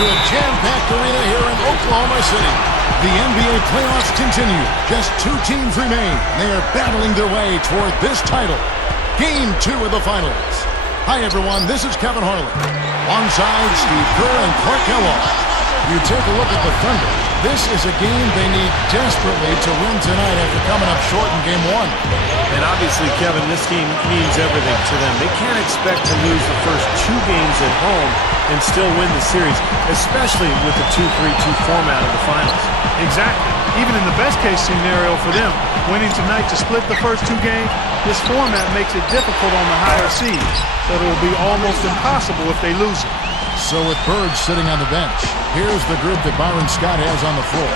to a jam-packed arena here in Oklahoma City. The NBA playoffs continue. Just 2 teams remain. They are battling their way toward this title. Game 2 of the finals. Hi, everyone. This is Kevin Harlan. Alongside Steve Kerr and Clark Kellogg. You take a look at the Thunder. This is a game they need desperately to win tonight after coming up short in Game 1. And obviously, Kevin, this game means everything to them. They can't expect to lose the first 2 games at home and still win the series, especially with the 2-3-2 format of the finals. Exactly. Even in the best-case scenario for them, winning tonight to split the first 2 games, this format makes it difficult on the higher seeds, so it will be almost impossible if they lose it. So with Bird sitting on the bench, here's the group that Byron Scott has on the floor.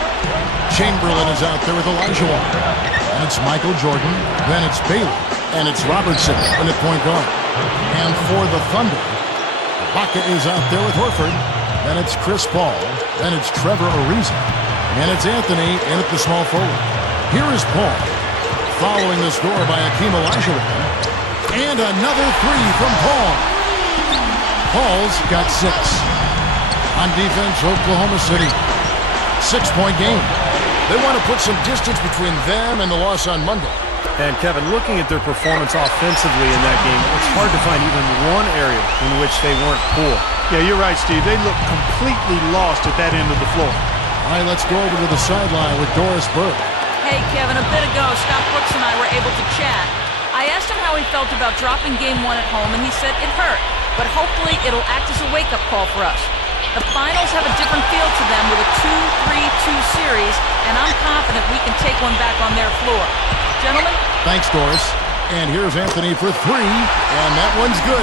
Chamberlain is out there with Olajuwon. And it's Michael Jordan. Then it's Bailey. And it's Robertson in at point guard. And for the Thunder, Ibaka is out there with Horford. Then it's Chris Paul. Then it's Trevor Ariza. And it's Anthony in at the small forward. Here is Paul, following the score by Hakeem Olajuwon. And another 3 from Paul. Paul's got 6. On defense, Oklahoma City. 6-point game. They want to put some distance between them and the loss on Monday. And, Kevin, looking at their performance offensively in that game, it's hard to find even one area in which they weren't poor. Yeah, you're right, Steve. They look completely lost at that end of the floor. All right, let's go over to the sideline with Doris Burke. Hey, Kevin, a bit ago, Scott Brooks and I were able to chat. I asked him how he felt about dropping Game 1 at home, and he said it hurt. But hopefully it'll act as a wake-up call for us. The finals have a different feel to them with a 2-3-2 series, and I'm confident we can take one back on their floor. Gentlemen? Thanks, Doris. And here's Anthony for 3, and that one's good.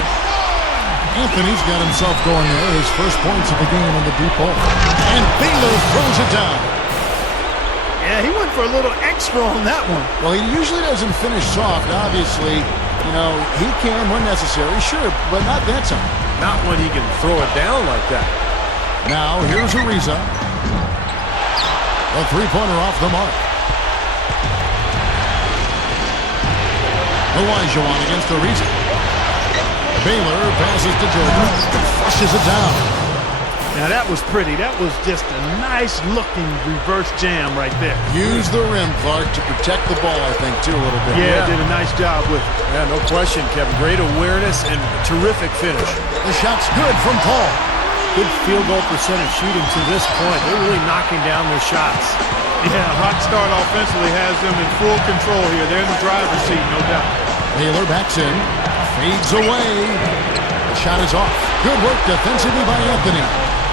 Anthony's got himself going there, his first points of the game in the deep ball. And Baylor throws it down. Yeah, he went for a little extra on that one. Well, he usually doesn't finish soft, obviously. You know, he can when necessary, sure, but not that time. Not when he can throw it down like that. Now, here's Ariza. A 3-pointer off the mark. Olajuwon against Ariza. Baylor passes to Jordan and flushes it down. Now, that was pretty. That was just a nice-looking reverse jam right there. Use the rim, Clark, to protect the ball, I think, too, a little bit. Yeah, did a nice job with it. Yeah, no question, Kevin. Great awareness and terrific finish. The shot's good from Paul. Good field goal percentage shooting to this point. They're really knocking down their shots. Yeah, hot start offensively has them in full control here. They're in the driver's seat, no doubt. Baylor backs in, fades away. The shot is off. Good work defensively by Anthony.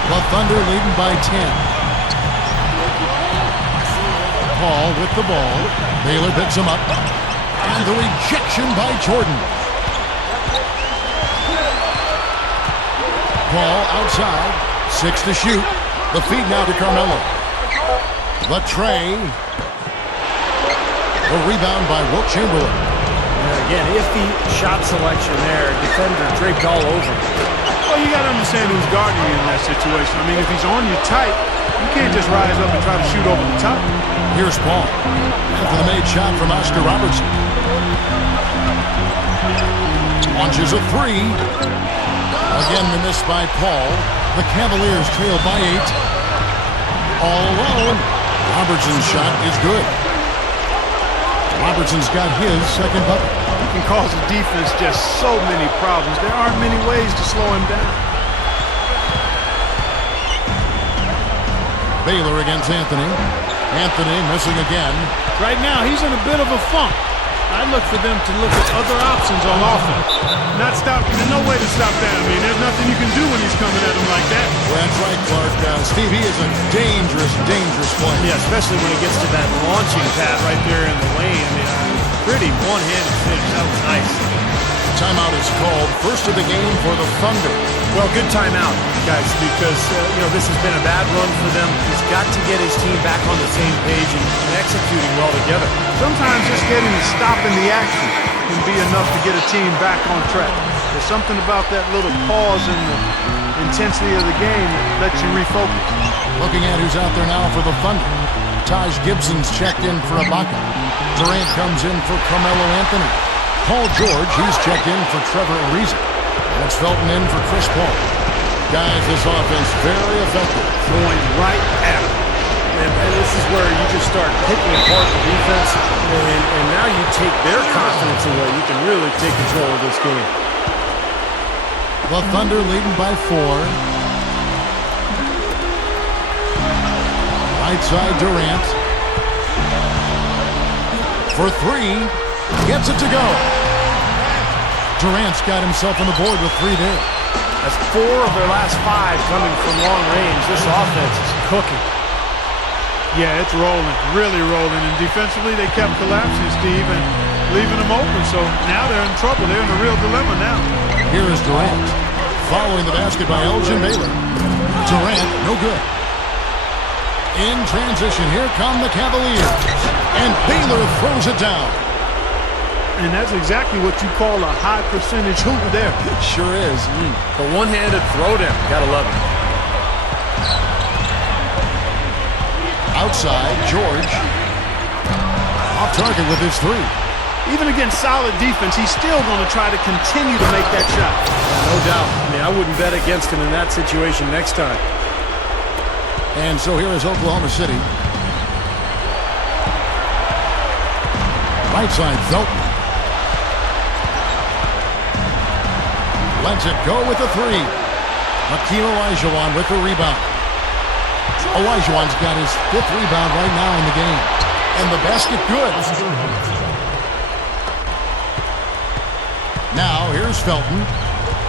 The Thunder leading by 10. Paul with the ball. Baylor picks him up. And the rejection by Jordan. Paul outside. 6 to shoot. The feed now to Carmelo. The tray. The rebound by Wilt Chamberlain. Again, iffy shot selection there. Defender draped all over him. Well, you got to understand who's guarding you in that situation. I mean, if he's on you tight, you can't just rise up and try to shoot over the top. Here's Paul. After the made shot from Oscar Robertson. Launches a 3. Again, the miss by Paul. The Cavaliers trail by 8. All alone. Robertson's shot is good. Robertson's got his second bucket. Can cause the defense just so many problems. There aren't many ways to slow him down. Baylor against Anthony. Anthony missing again. Right now, he's in a bit of a funk. I look for them to look at other options on offense. Not stop. There's no way to stop that. I mean, there's nothing you can do when he's coming at him like that. Well, that's right, Clark. Steve, he is a dangerous, dangerous player. Yeah, especially when he gets to that launching pad right there in the lane. I mean, pretty one-handed finish. That was nice. Timeout is called. First of the game for the Thunder. Well, good timeout, guys, because, this has been a bad run for them. He's got to get his team back on the same page and executing well together. Sometimes just getting a stop in the action can be enough to get a team back on track. There's something about that little pause in the intensity of the game that lets you refocus. Looking at who's out there now for the Thunder. Taj Gibson's checked in for Ibaka. Durant comes in for Carmelo Anthony. Paul George, he's checked in for Trevor Ariza. And it's Felton in for Chris Paul. Guys, this offense very effective. Going right at him. And this is where you just start picking apart the defense, and now you take their confidence away. You can really take control of this game. The Thunder leading by 4. Right side, Durant. For 3. Gets it to go. Durant's got himself on the board with 3 there. That's 4 of their last 5 coming from long range. This offense is cooking. Yeah, it's rolling, really rolling. And defensively, they kept collapsing, Steve, and leaving them open. So now they're in trouble. They're in a real dilemma now. Here is Durant. Following the basket by Elgin Baylor. Durant, no good. In transition, here come the Cavaliers. And Baylor throws it down. And that's exactly what you call a high percentage hooper there. Sure is. The one-handed throwdown. Gotta love it. Outside, George. Off target with his 3. Even against solid defense, he's still going to try to continue to make that shot. No doubt. I mean, I wouldn't bet against him in that situation next time. And so here is Oklahoma City. Right side, Felton. Lets it go with the 3. Hakeem Olajuwon with the rebound. Olajuwon's got his 5th rebound right now in the game. And the basket good. Now, here's Felton.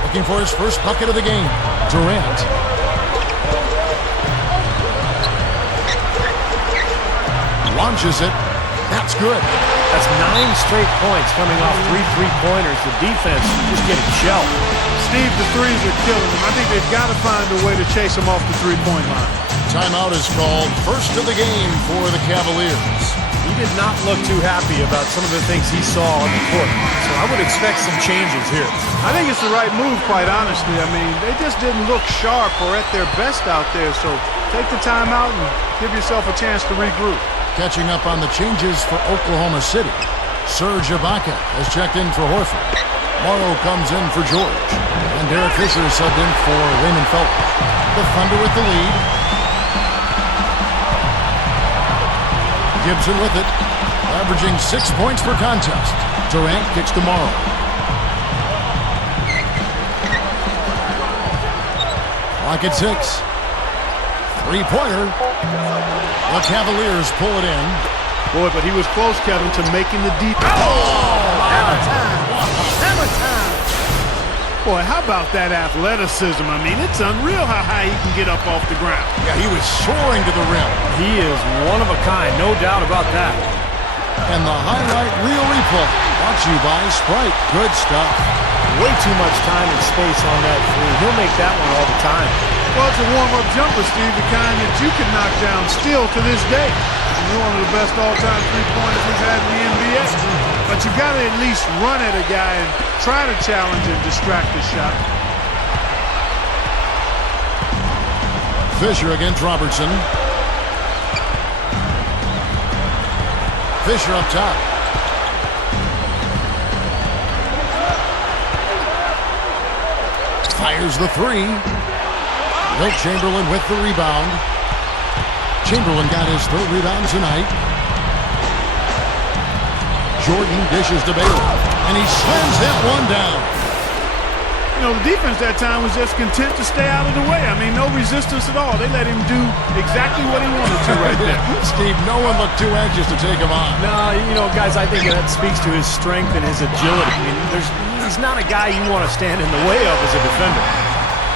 Looking for his first bucket of the game. Durant. Launches it. That's good. That's 9 straight points coming off 3 3-pointers. The defense just getting shelled. Steve, the threes are killing them. I think they've got to find a way to chase them off the three-point line. Timeout is called. First of the game for the Cavaliers. He did not look too happy about some of the things he saw on the court. So I would expect some changes here. I think it's the right move, quite honestly. I mean, they just didn't look sharp or at their best out there. So take the timeout and give yourself a chance to regroup. Catching up on the changes for Oklahoma City. Serge Ibaka has checked in for Horford. Morrow comes in for George. And Derek Fisher subbed in for Raymond Felton. The Thunder with the lead. Gibson with it. Averaging 6 points per contest. Durant kicks to Morrow. Clock at 6. Three-pointer. The Cavaliers pull it in. Boy, but he was close, Kevin, to making the deep. Hammer time! Hammer time! Boy, how about that athleticism? I mean, it's unreal how high he can get up off the ground. Yeah, he was soaring to the rim. He is one of a kind, no doubt about that. And the highlight reel replay. Brought to you by Sprite. Good stuff. Way too much time and space on that 3. He'll make that one all the time. Well, it's a warm-up jumper, Steve, the kind that you can knock down still to this day. He's one of the best all-time three-pointers we've had in the NBA. But you got to at least run at a guy and try to challenge and distract the shot. Fisher against Robertson. Fisher up top. Fires the 3. Wilt Chamberlain with the rebound. Chamberlain got his 3rd rebound tonight. Jordan dishes to Baylor. And he slams that one down. You know, the defense that time was just content to stay out of the way. I mean, no resistance at all. They let him do exactly what he wanted to right there. Steve, no one looked too anxious to take him on. No, you know, guys, I think that speaks to his strength and his agility. I mean, he's not a guy you want to stand in the way of as a defender.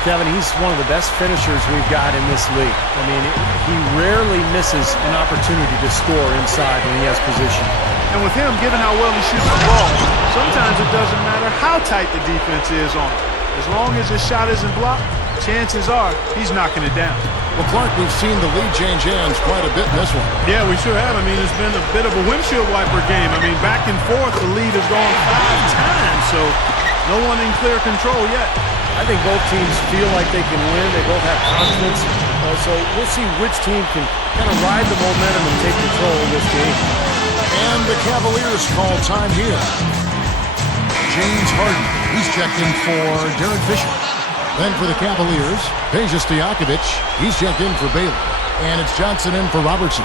Kevin, he's one of the best finishers we've got in this league. I mean, he rarely misses an opportunity to score inside when he has position. And with him, given how well he shoots the ball, sometimes it doesn't matter how tight the defense is on him. As long as his shot isn't blocked, chances are he's knocking it down. Well, Clark, we've seen the lead change hands quite a bit in this one. Yeah, we sure have. I mean, it's been a bit of a windshield wiper game. I mean, back and forth, the lead has gone 5 times, so no one in clear control yet. I think both teams feel like they can win. They both have confidence. So we'll see which team can kind of ride the momentum and take control of this game. And the Cavaliers call time here. James Harden, he's checked in for Derek Fisher. Then for the Cavaliers, Peja Stojakovic. He's checked in for Baylor. And it's Johnson in for Robertson.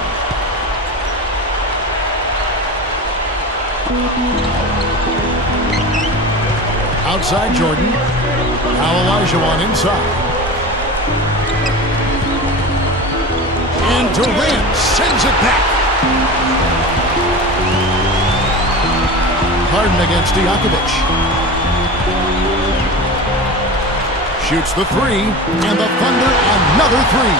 Outside Jordan. Now Olajuwon inside. And Durant sends it back. Harden against Stojakovic. Shoots the three, and the Thunder another three.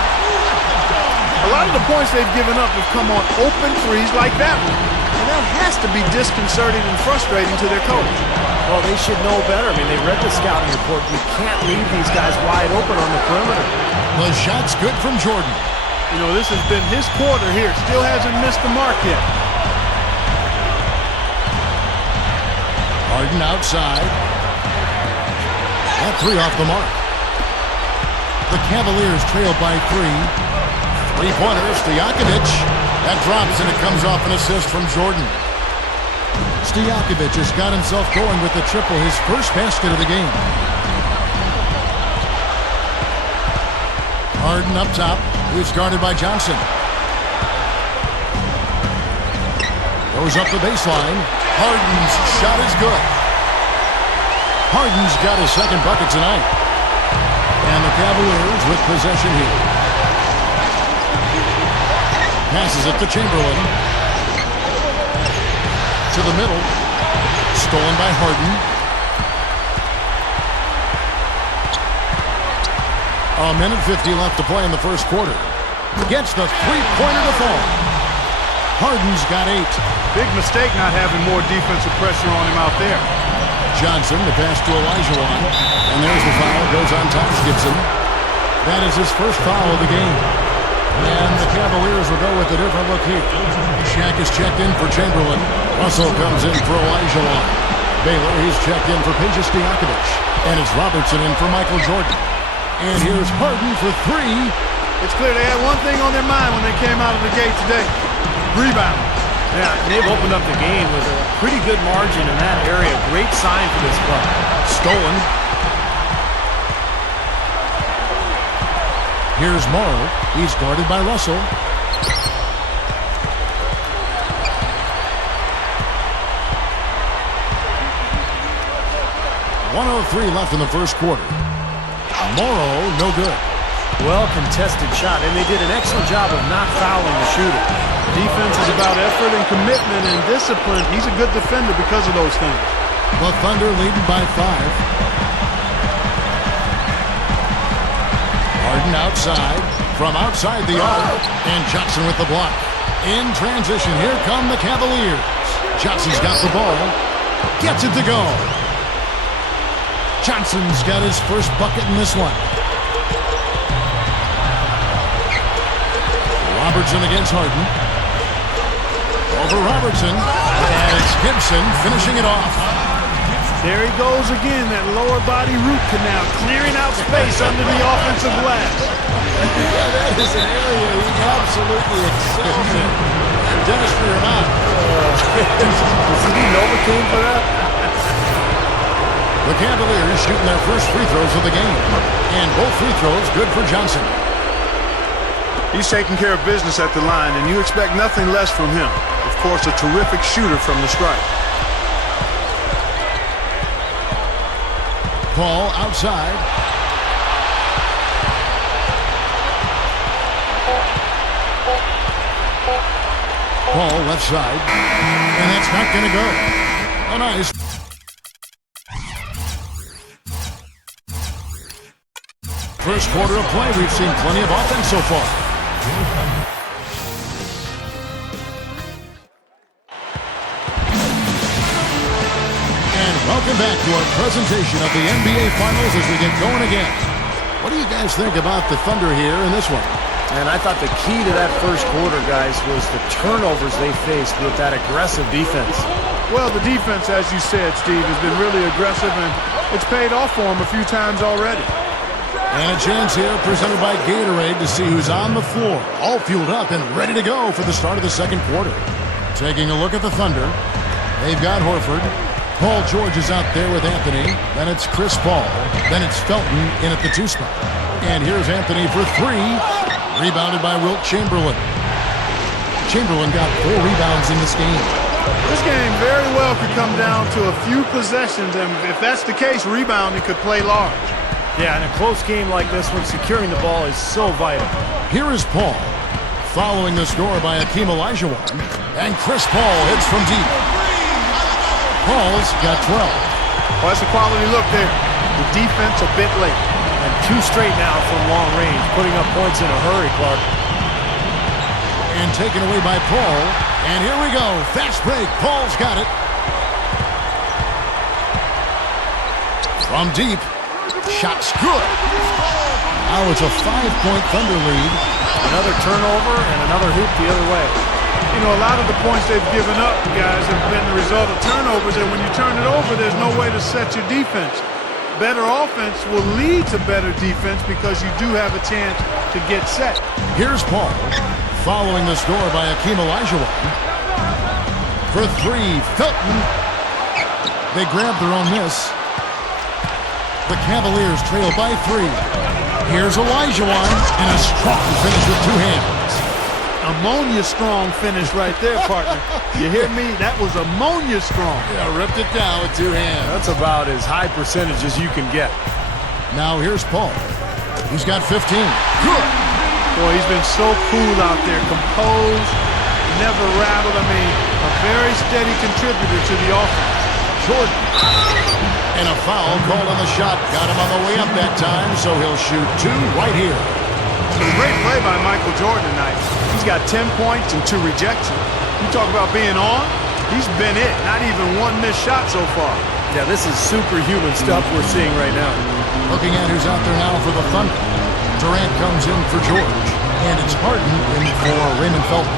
A lot of the points they've given up have come on open threes like that one. And that has to be disconcerting and frustrating to their coach. Well, they should know better. I mean, they read the scouting report. You can't leave these guys wide open on the perimeter. The shot's good from Jordan. You know, this has been his quarter here. Still hasn't missed the mark yet. Harden outside. That three off the mark. The Cavaliers trail by three. Three-pointer, Stojakovic. That drops, and it comes off an assist from Jordan. Stojakovic has got himself going with the triple, his first basket of the game. Harden up top. He's guarded by Johnson. Goes up the baseline. Harden's shot is good. Harden's got his second bucket tonight. And the Cavaliers with possession here. Passes it to Chamberlain. To the middle. Stolen by Harden. A minute 50 left to play in the first quarter. Gets the three-pointer to fall. Harden's got 8. Big mistake not having more defensive pressure on him out there. Johnson, the pass to Olajuwon. And there's the foul. Goes on Taj Gibson. That is his first foul of the game. And the Cavaliers will go with a different look here. Shaq is checked in for Chamberlain. Russell comes in for Olajuwon. Baylor, he's checked in for Peja Stojakovic. And it's Robertson in for Michael Jordan. And here's Harden for 3. It's clear they had one thing on their mind when they came out of the gate today. Rebound. Yeah, they've opened up the game with a pretty good margin in that area. Great sign for this club. Stolen. Here's Morrow. He's guarded by Russell. .103 left in the first quarter. Morrow, no good. Well-contested shot, and they did an excellent job of not fouling the shooter. Defense is about effort and commitment and discipline. He's a good defender because of those things. The Thunder leading by 5. Harden outside, from outside the arc, and Johnson with the block. In transition, here come the Cavaliers. Johnson's got the ball, gets it to go. Johnson's got his first bucket in this one. Robertson against Harden. Over Robertson, and it's Gibson finishing it off. There he goes again, that lower body root canal, clearing out space under the offensive glass. Yeah, that is an area he absolutely excels in. Dentistry or not. Does he need Novocaine for that? The Cavaliers shooting their first free throws of the game. And both free throws good for Johnson. He's taking care of business at the line, and you expect nothing less from him. Of course, a terrific shooter from the stripe. Paul outside. Paul left side. And that's not going to go. Oh, nice. First quarter of play, we've seen plenty of offense so far. And welcome back to our presentation of the NBA Finals as we get going again. What do you guys think about the Thunder here in this one? And I thought the key to that first quarter, guys, was the turnovers they faced with that aggressive defense. Well, the defense, as you said, Steve, has been really aggressive, and it's paid off for them a few times already. And a chance here presented by Gatorade to see who's on the floor, all fueled up and ready to go for the start of the second quarter. Taking a look at the Thunder, they've got Horford, Paul George is out there with Anthony. Then it's Chris Paul. Then it's Felton in at the 2 spot. And here's Anthony for 3. Rebounded by Wilt Chamberlain. Chamberlain got 4 rebounds in this game. This game very well could come down to a few possessions, and if that's the case, rebounding could play large. Yeah, in a close game like this one, securing the ball is so vital. Here is Paul, following the score by Hakeem Olajuwon, and Chris Paul hits from deep. Paul's got 12. Well, that's a quality look there. The defense a bit late. And 2 straight now from long range, putting up points in a hurry, Clark. And taken away by Paul. And here we go. Fast break. Paul's got it. From deep. Shot's good. Now it's a 5-point Thunder lead. Another turnover and another hoop the other way. You know, a lot of the points they've given up, guys, have been the result of turnovers, and when you turn it over, there's no way to set your defense. Better offense will lead to better defense because you do have a chance to get set. Here's Paul, following the score by Hakeem Olajuwon. For 3, Felton. They grab their own miss. The Cavaliers trail by 3. Here's Olajuwon, and a strong finish with 2 hands. Ammonia strong finish right there, partner. You hear me? That was ammonia strong. Yeah, ripped it down with 2 hands. That's about as high percentage as you can get. Now here's Paul. He's got 15. Good. Boy, he's been so cool out there, composed, never rattled. I mean, a very steady contributor to the offense. Jordan. And a foul called on the shot. Got him on the way up that time, so he'll shoot 2 right here. Great play by Michael Jordan tonight. He's got 10 points and 2 rejections. You talk about being on, he's been it. Not even 1 missed shot so far. Yeah, this is superhuman stuff we're seeing right now. Looking at who's out there now for the Thunder. Durant comes in for George. And it's Harden in for Raymond Felton.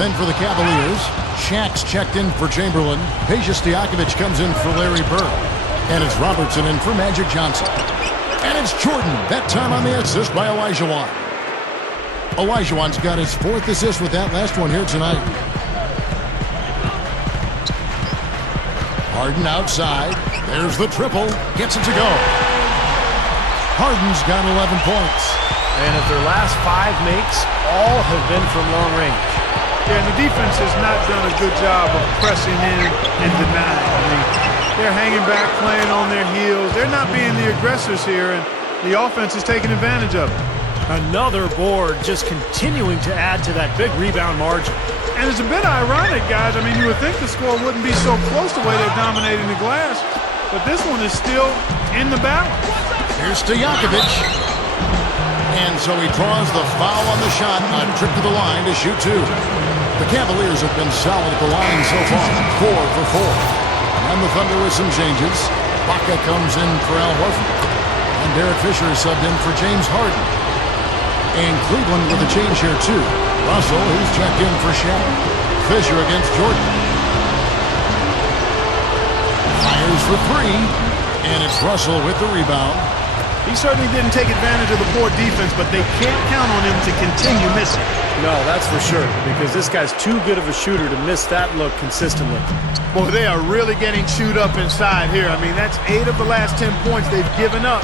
Then for the Cavaliers, Shaq's checked in for Chamberlain. Peja Stojakovic comes in for Larry Bird. And it's Robertson in for Magic Johnson. And it's Jordan, that time on the assist by Olajuwon. Olajuwon's got his 4th assist with that last one here tonight. Harden outside. There's the triple. Gets it to go. Harden's got 11 points. And if their last 5 makes, all have been from long range. Yeah, and the defense has not done a good job of pressing in and denying. I mean, they're hanging back, playing on their heels. They're not being the aggressors here, and the offense is taking advantage of it. Another board just continuing to add to that big rebound margin. And it's a bit ironic, guys. I mean, you would think the score wouldn't be so close the way they're dominating the glass, but this one is still in the balance. Here's Stojakovic. And so he draws the foul on the shot, a trip to the line to shoot 2. The Cavaliers have been solid at the line so far, 4 for 4. And the Thunder with some changes. Baca comes in for Al Horford. And Derek Fisher is subbed in for James Harden. And Cleveland with a change here, too. Russell, who's checked in for Shaq. Fisher against Jordan. Fires for 3. And it's Russell with the rebound. He certainly didn't take advantage of the poor defense, but they can't count on him to continue missing. No, that's for sure, because this guy's too good of a shooter to miss that look consistently. Boy, they are really getting chewed up inside here. I mean, that's 8 of the last 10 points they've given up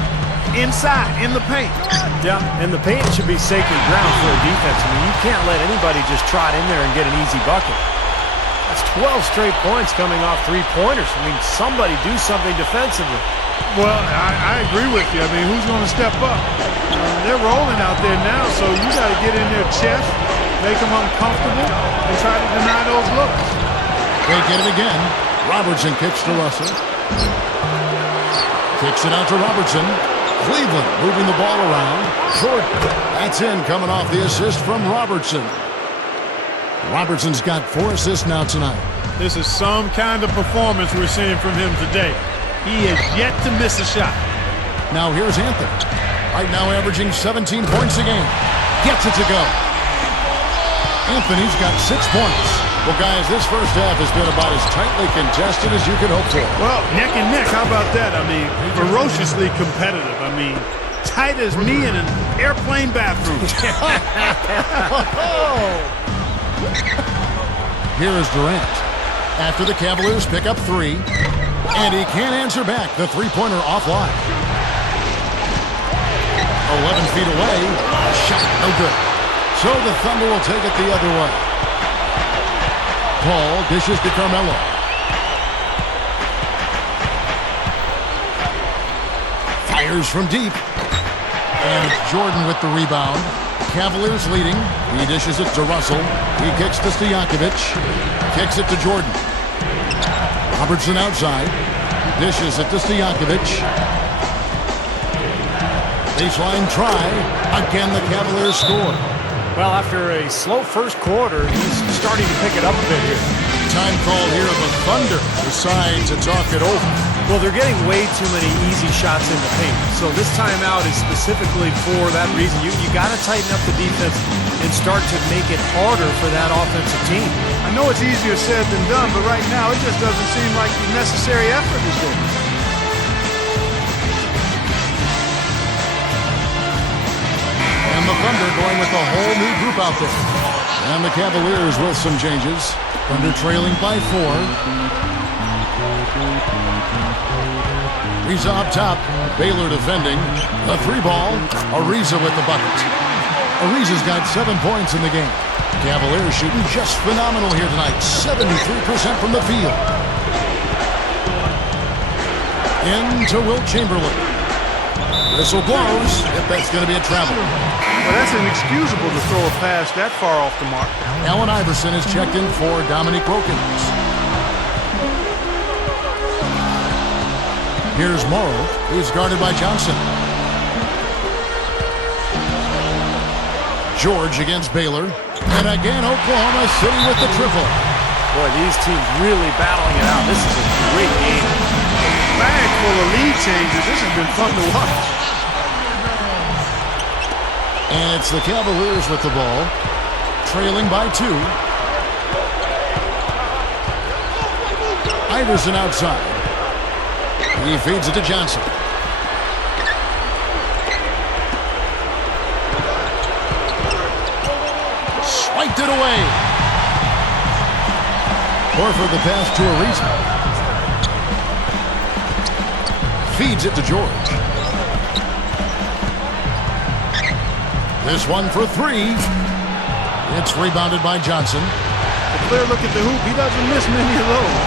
inside, in the paint. Yeah, and the paint should be sacred ground for a defense. I mean, you can't let anybody just trot in there and get an easy bucket. That's 12 straight points coming off 3-pointers. I mean, somebody do something defensively. Well, I agree with you. I mean, who's going to step up? They're rolling out there now, so you got to get in their chest, make them uncomfortable, and try to deny those looks. They get it again. Robertson kicks to Russell. Kicks it out to Robertson. Cleveland moving the ball around. Jordan. That's in, coming off the assist from Robertson. Robertson's got 4 assists now tonight. This is some kind of performance we're seeing from him today. He has yet to miss a shot. Now here's Anthony. Right now averaging 17 points a game. Gets it to go. Anthony's got 6 points. Well, guys, this first half has been about as tightly contested as you could hope for. Well, neck and neck, how about that? I mean, ferociously competitive. I mean, tight as me in an airplane bathroom. Here is Durant. After the Cavaliers pick up 3. And he can't answer back. The three-pointer offline. 11 feet away. Shot no good. So the Thunder will take it the other way. Paul dishes to Carmelo. Fires from deep. And it's Jordan with the rebound. Cavaliers leading. He dishes it to Russell. He kicks to Stojakovic. Kicks it to Jordan. Robertson outside. Dishes it to Stojakovic. Baseline try. Again, the Cavaliers score. Well, after a slow first quarter, he's starting to pick it up a bit here. Time call here. The Thunder decide to talk it over. Well, they're getting way too many easy shots in the paint. So this timeout is specifically for that reason. You got to tighten up the defense and start to make it harder for that offensive team. I know it's easier said than done, but right now it just doesn't seem like the necessary effort is there. And the Thunder going with a whole new group out there. And the Cavaliers with some changes. Thunder trailing by 4. Ariza up top. Baylor defending. The 3-ball. Ariza with the bucket. Ariza's got 7 points in the game. Cavaliers shooting just phenomenal here tonight. 73% from the field. Into Wilt Chamberlain. Whistle blows if that's going to be a travel. Well, that's inexcusable to throw a pass that far off the mark. Allen Iverson is checked in for Dominique Wilkins. Here's Morrow, who's guarded by Johnson. George against Baylor. And again, Oklahoma City with the triple. Boy, these teams really battling it out. This is a great game. Bag full of lead changes. This has been fun to watch. And it's the Cavaliers with the ball, trailing by 2. Iverson outside. He feeds it to Johnson. Swiped it away. Horford the pass to Ariza. Feeds it to George. This one for 3. It's rebounded by Johnson. A clear look at the hoop. He doesn't miss many of those.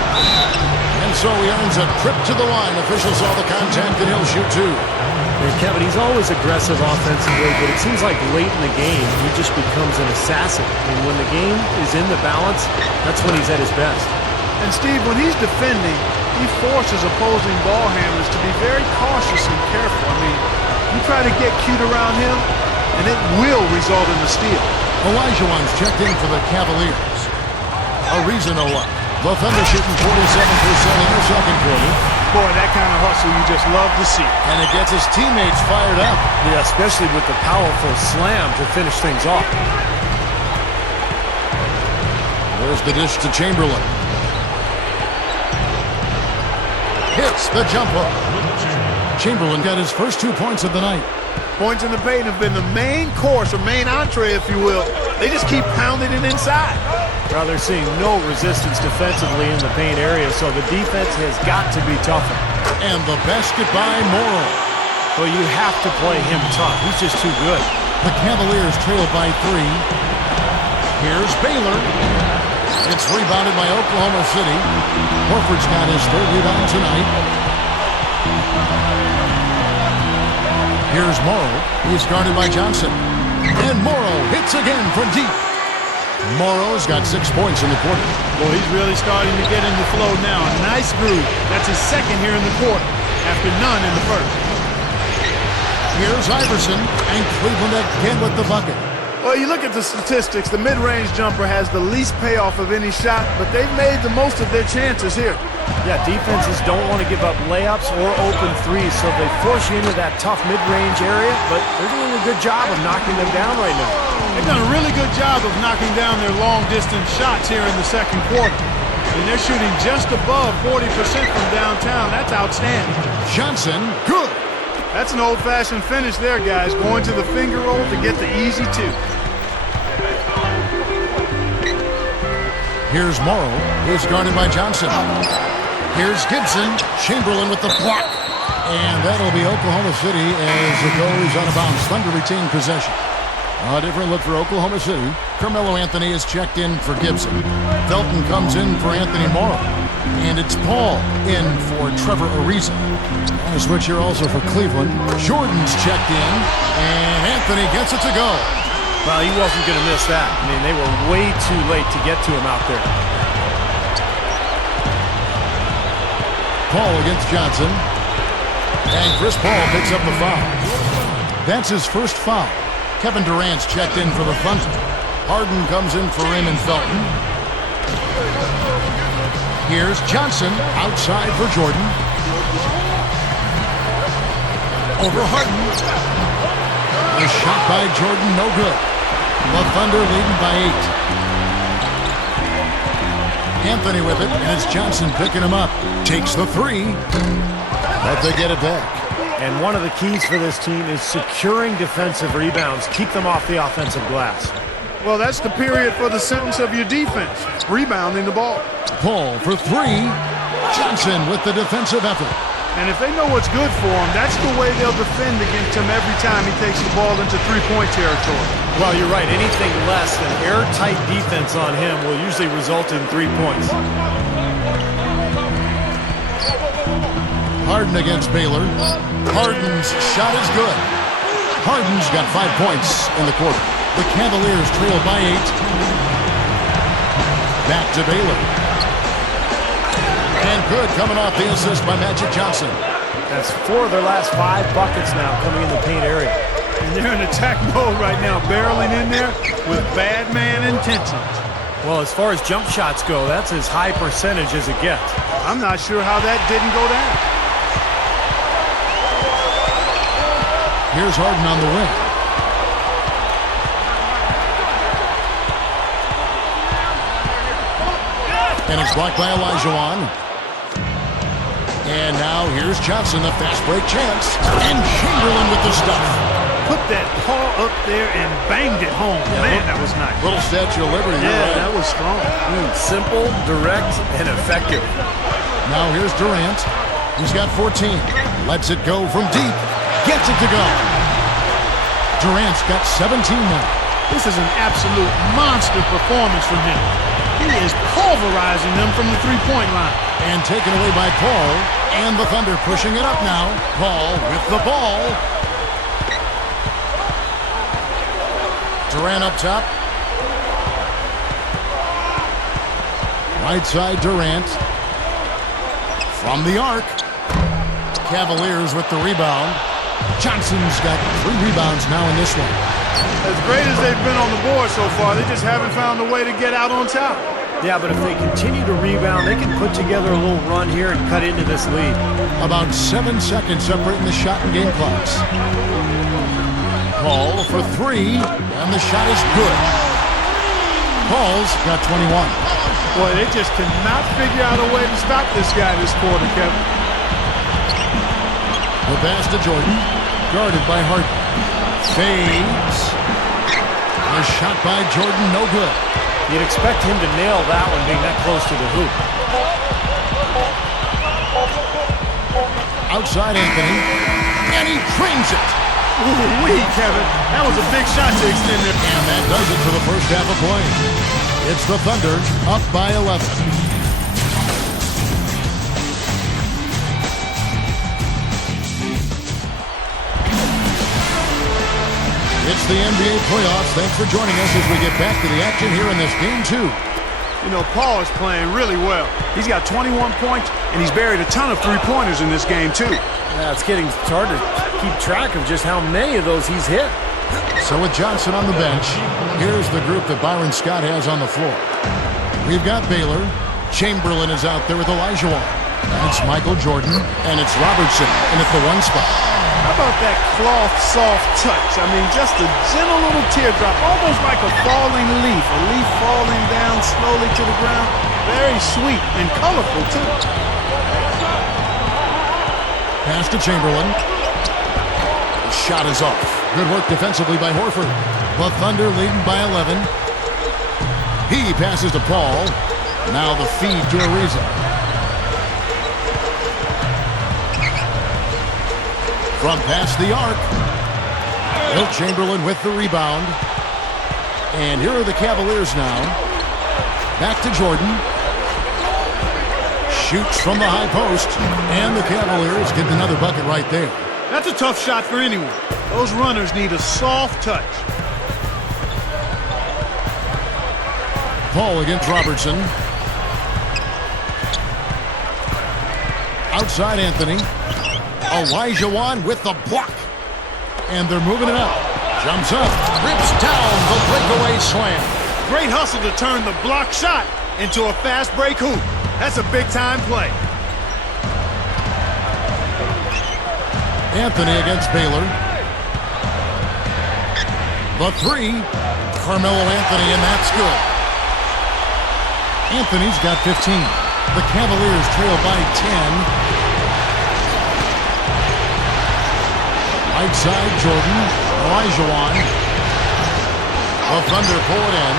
And so he earns a trip to the line. Officials saw the contact and he'll shoot 2. And Kevin, he's always aggressive offensively, but it seems like late in the game, he just becomes an assassin. And when the game is in the balance, that's when he's at his best. And Steve, when he's defending, he forces opposing ball handlers to be very cautious and careful. I mean, you try to get cute around him, and it will result in a steal. Olajuwon's checked in for the Cavaliers. Ariza no luck. The Thunder shooting 47% in the second quarter. Boy, that kind of hustle you just love to see. And it gets his teammates fired up. Yeah, especially with the powerful slam to finish things off. There's the dish to Chamberlain. Hits the jumper. Chamberlain got his first 2 points of the night. Points in the paint have been the main course, or main entree, if you will. They just keep pounding it inside. Well, they're seeing no resistance defensively in the paint area, so the defense has got to be tougher. And the basket by Morrow. Well, you have to play him tough. He's just too good. The Cavaliers trail by 3. Here's Baylor. It's rebounded by Oklahoma City. Horford's got his 3rd rebound tonight. Here's Morrow. He's guarded by Johnson. And Morrow hits again from deep. Morrow's got 6 points in the quarter. Well, he's really starting to get in the flow now. A nice groove. That's his 2nd here in the quarter, after none in the 1st. Here's Iverson, and Cleveland again with the bucket. Well, you look at the statistics, the mid-range jumper has the least payoff of any shot, but they've made the most of their chances here. Yeah, defenses don't want to give up layups or open threes, so they force you into that tough mid-range area, but they're doing a good job of knocking them down right now. They've done a really good job of knocking down their long-distance shots here in the 2nd quarter. And they're shooting just above 40% from downtown. That's outstanding. Johnson, good. That's an old-fashioned finish there, guys. Going to the finger roll to get the easy 2. Here's Morrow. He's guarded by Johnson. Here's Gibson. Chamberlain with the block. And that'll be Oklahoma City as it goes out of bounds. Thunder retain possession. A different look for Oklahoma City. Carmelo Anthony is checked in for Gibson. Felton comes in for Anthony Morrow. And it's Paul in for Trevor Ariza. And a switch here also for Cleveland. Jordan's checked in. And Anthony gets it to go. Well, he wasn't going to miss that. I mean, they were way too late to get to him out there. Paul against Johnson. And Chris Paul picks up the foul. That's his first foul. Kevin Durant's checked in for the Thunder. Harden comes in for Raymond Felton. Here's Johnson outside for Jordan. Over Harden. A shot by Jordan, no good. The Thunder leading by 8. Anthony with it, and it's Johnson picking him up. Takes the three, but they get it back. And one of the keys for this team is securing defensive rebounds. Keep them off the offensive glass. Well, that's the period for the sentence of your defense, rebounding the ball. Paul for three. Johnson with the defensive effort. And if they know what's good for him, that's the way they'll defend against him every time he takes the ball into three-point territory. Well, you're right. Anything less than airtight defense on him will usually result in 3 points. Harden against Baylor. Harden's shot is good. Harden's got 5 points in the quarter. The Cavaliers trail by 8. Back to Baylor. And good coming off the assist by Magic Johnson. That's 4 of their last 5 buckets now coming in the paint area. And they're in attack mode right now, barreling in there with bad man intentions. Well, as far as jump shots go, that's as high percentage as it gets. I'm not sure how that didn't go down. Here's Harden on the wing. And it's blocked by Olajuwon. And now here's Johnson, the fast break chance. And Chamberlain with the stuff. Put that paw up there and banged it home. Man, that was nice. Little Statue of Liberty. Yeah, that was strong. Simple, direct, and effective. Now here's Durant. He's got 14. Lets it go from deep. Gets it to go. Durant's got 17 now. This is an absolute monster performance from him. He is pulverizing them from the three-point line. And taken away by Paul. And the Thunder pushing it up now. Paul with the ball. Durant up top. Right side Durant. From the arc. Cavaliers with the rebound. Johnson's got 3 rebounds now in this one. As great as they've been on the board so far, they just haven't found a way to get out on top. Yeah, but if they continue to rebound, they can put together a little run here and cut into this lead. About 7 seconds separating the shot and game clocks. Paul for 3, and the shot is good. Paul's got 21. Boy, they just cannot figure out a way to stop this guy this quarter, Kevin. The pass to Jordan, guarded by Harden. Fades. A shot by Jordan, no good. You'd expect him to nail that one being that close to the hoop. Outside Anthony, and he trains it. Ooh-wee, Kevin. That was a big shot to extend it. And that does it for the first half of play. It's the Thunder up by 11. It's the NBA playoffs. Thanks for joining us as we get back to the action here in this game 2. You know, Paul is playing really well. He's got 21 points, and he's buried a ton of three-pointers in this game, too. Yeah, it's getting hard to keep track of just how many of those he's hit. So with Johnson on the bench, here's the group that Byron Scott has on the floor. We've got Baylor. Chamberlain is out there with Olajuwon. And it's Michael Jordan, and it's Robertson in at the 1 spot. How about that cloth soft touch? I mean, just a gentle little teardrop, almost like a falling leaf. A leaf falling down slowly to the ground. Very sweet and colorful, too. Pass to Chamberlain. The shot is off. Good work defensively by Horford. The Thunder leading by 11. He passes to Paul. Now the feed to Ariza. from past the arc. Wilt Chamberlain with the rebound. And here are the Cavaliers now. Back to Jordan. Shoots from the high post. And the Cavaliers get another bucket right there. That's a tough shot for anyone. Those runners need a soft touch. Paul against Robertson. Outside Anthony. Olajuwon with the block. And they're moving it up. Jumps up. Rips down the breakaway slam. Great hustle to turn the block shot into a fast break hoop. That's a big-time play. Anthony against Baylor. The three. Carmelo Anthony, and that's good. Anthony's got 15. The Cavaliers trail by 10. Right side, Jordan. Olajuwon. The Thunder pull it in.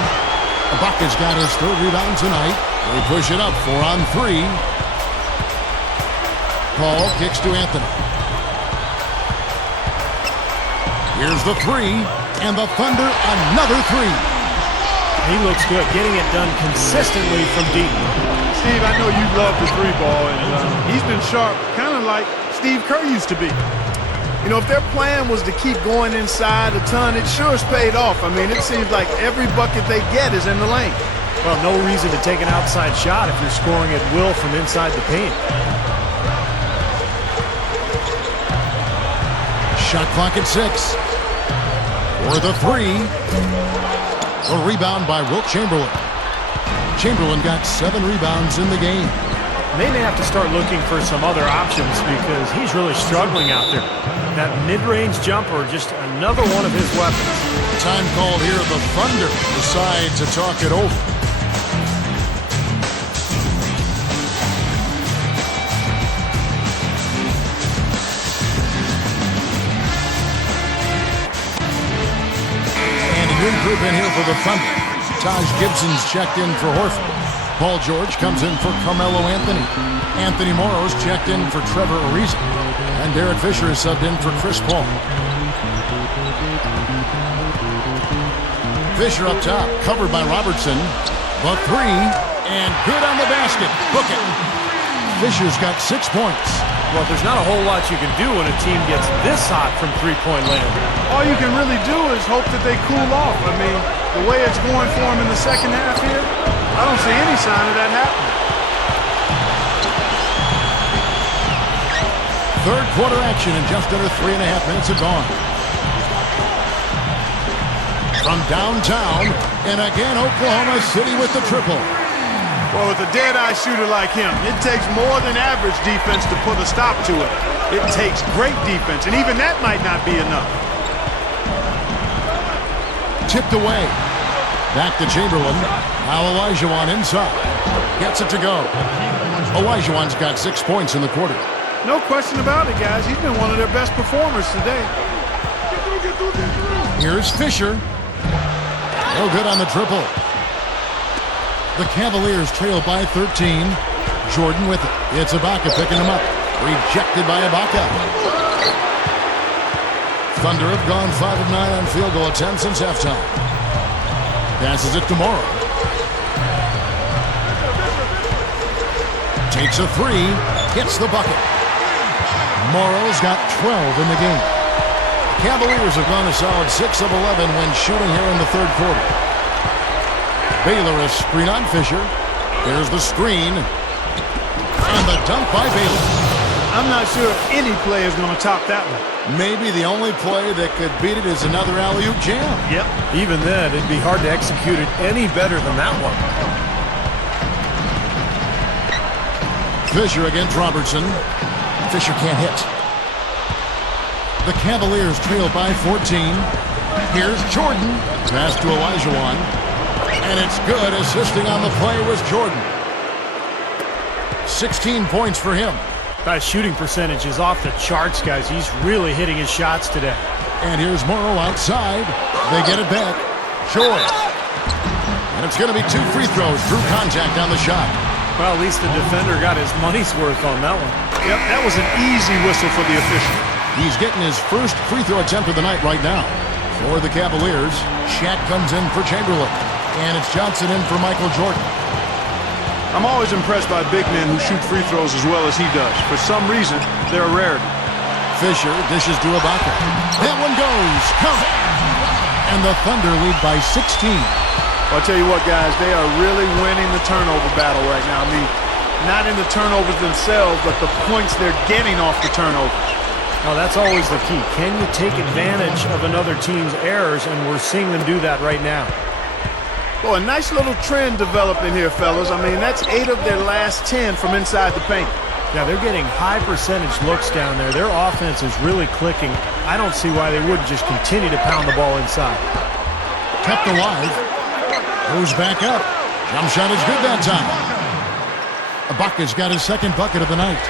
Ibaka's got his third rebound tonight. They push it up 4 on 3. Paul kicks to Anthony. Here's the three. And the Thunder, another three. He looks good, getting it done consistently from deep. Steve, I know you love the three ball, and he's been sharp, kind of like Steve Kerr used to be. You know, if their plan was to keep going inside a ton, it sure has paid off. I mean, it seems like every bucket they get is in the lane. Well, no reason to take an outside shot if you're scoring at will from inside the paint. Shot clock at 6. For the three. A rebound by Wilt Chamberlain. Chamberlain got 7 rebounds in the game. They may have to start looking for some other options because he's really struggling out there. That mid-range jumper, just another one of his weapons. Time called here. The Thunder decide to talk it over. And a new group in here for the Thunder. Taj Gibson's checked in for Horford. Paul George comes in for Carmelo Anthony. Anthony Morrow's checked in for Trevor Ariza. And Derek Fisher is subbed in for Chris Paul. Fisher up top, covered by Robertson. The three, and good on the basket. Book it. Fisher's got 6 points. Well, there's not a whole lot you can do when a team gets this hot from three-point land. All you can really do is hope that they cool off. I mean, the way it's going for them in the second half here, I don't see any sign of that happening. Third quarter action in just under 3.5 minutes have gone. From downtown, and again Oklahoma City with the triple. Well, with a dead-eye shooter like him, it takes more than average defense to put a stop to it. It takes great defense, and even that might not be enough. Tipped away. Back to Chamberlain. Now Olajuwon inside. Gets it to go. Olajuwon's got 6 points in the quarter. No question about it, guys. He's been one of their best performers today. Here's Fisher. No good on the triple. The Cavaliers trail by 13. Jordan with it. It's Ibaka picking him up. Rejected by Ibaka. Thunder have gone 5 of 9 on field goal attempts since halftime. Passes it to Morrow. Takes a three. Hits the bucket. Morrow's got 12 in the game. Cavaliers have gone a solid 6 of 11 when shooting here in the third quarter. Baylor a screen on Fisher. There's the screen. And the dunk by Baylor. I'm not sure if any play is going to top that one. Maybe the only play that could beat it is another alley-oop jam. Yep. Even then, it'd be hard to execute it any better than that one. Fisher against Robertson. Fisher can't hit. The Cavaliers trail by 14. Here's Jordan. Pass to Olajuwon. And it's good. Assisting on the play was Jordan. 16 points for him. That shooting percentage is off the charts, guys. He's really hitting his shots today. And here's Morrow outside. They get it back. Short. And it's going to be 2 free throws through contact on the shot. Well, at least the defender got his money's worth on that one. Yep, that was an easy whistle for the official. He's getting his first free throw attempt of the night right now. For the Cavaliers, Shaq comes in for Chamberlain. And it's Johnson in for Michael Jordan. I'm always impressed by big men who shoot free throws as well as he does. For some reason, they're a rarity. Fisher dishes to Ibaka. That one goes. Count it. And the Thunder lead by 16. I'll tell you what, guys, they are really winning the turnover battle right now. I mean, not in the turnovers themselves, but the points they're getting off the turnovers. Oh, that's always the key. Can you take advantage of another team's errors? And we're seeing them do that right now. Well, a nice little trend developing here, fellas. I mean, that's 8 of their last 10 from inside the paint. Yeah, they're getting high percentage looks down there. Their offense is really clicking. I don't see why they wouldn't just continue to pound the ball inside. Kept alive. Goes back up. Jump shot is good that time. Ibaka's got his second bucket of the night.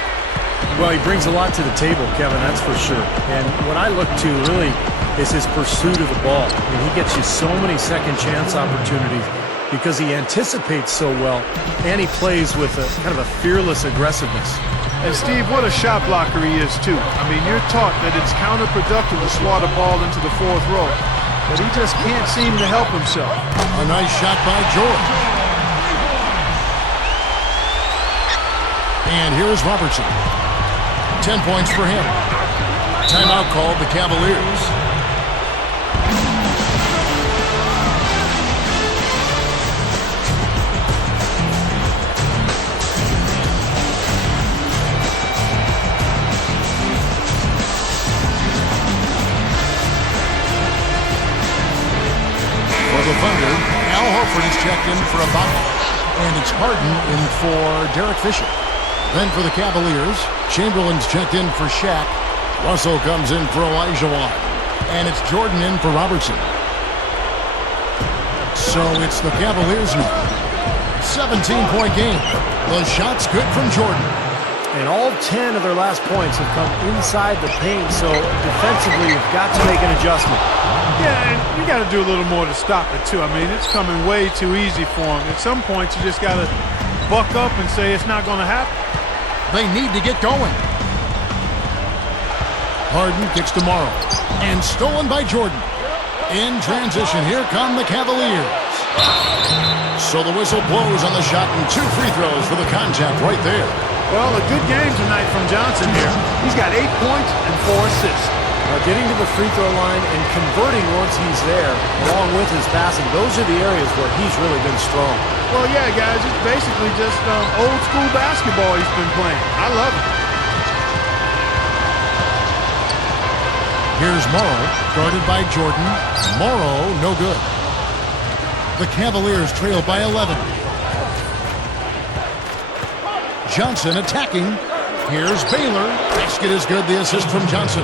Well, he brings a lot to the table, Kevin, that's for sure. And what I look to really is his pursuit of the ball. I mean, he gets you so many second chance opportunities because he anticipates so well, and he plays with a kind of a fearless aggressiveness. And Steve, what a shot blocker he is too. I mean, you're taught that it's counterproductive to swat a ball into the fourth row, but he just can't seem to help himself. A nice shot by George. And here's Robertson. 10 points for him. Timeout called the Cavaliers. For the Thunder, Al Horford is checked in for Ibaka. And it's Harden in for Derek Fisher. Then for the Cavaliers, Chamberlain's checked in for Shaq. Russell comes in for Olajuwon. And it's Jordan in for Robertson. So it's the Cavaliers now. 17-point game. The shot's good from Jordan. And all 10 of their last points have come inside the paint, so defensively you've got to make an adjustment. Yeah, and you got to do a little more to stop it too. I mean, it's coming way too easy for him. At some point, you just got to buck up and say it's not going to happen. They need to get going. Harden kicks to Morrow. And stolen by Jordan. In transition, here come the Cavaliers. So the whistle blows on the shot and 2 free throws for the contact right there. Well, a good game tonight from Johnson here. He's got 8 points and 4 assists. Getting to the free throw line and converting once he's there, along with his passing, those are the areas where he's really been strong. Well, yeah, guys, it's basically just old school basketball he's been playing. I love it. Here's Morrow, guarded by Jordan. Morrow, no good. The Cavaliers trail by 11. Johnson attacking. Here's Baylor. Basket is good. The assist from Johnson.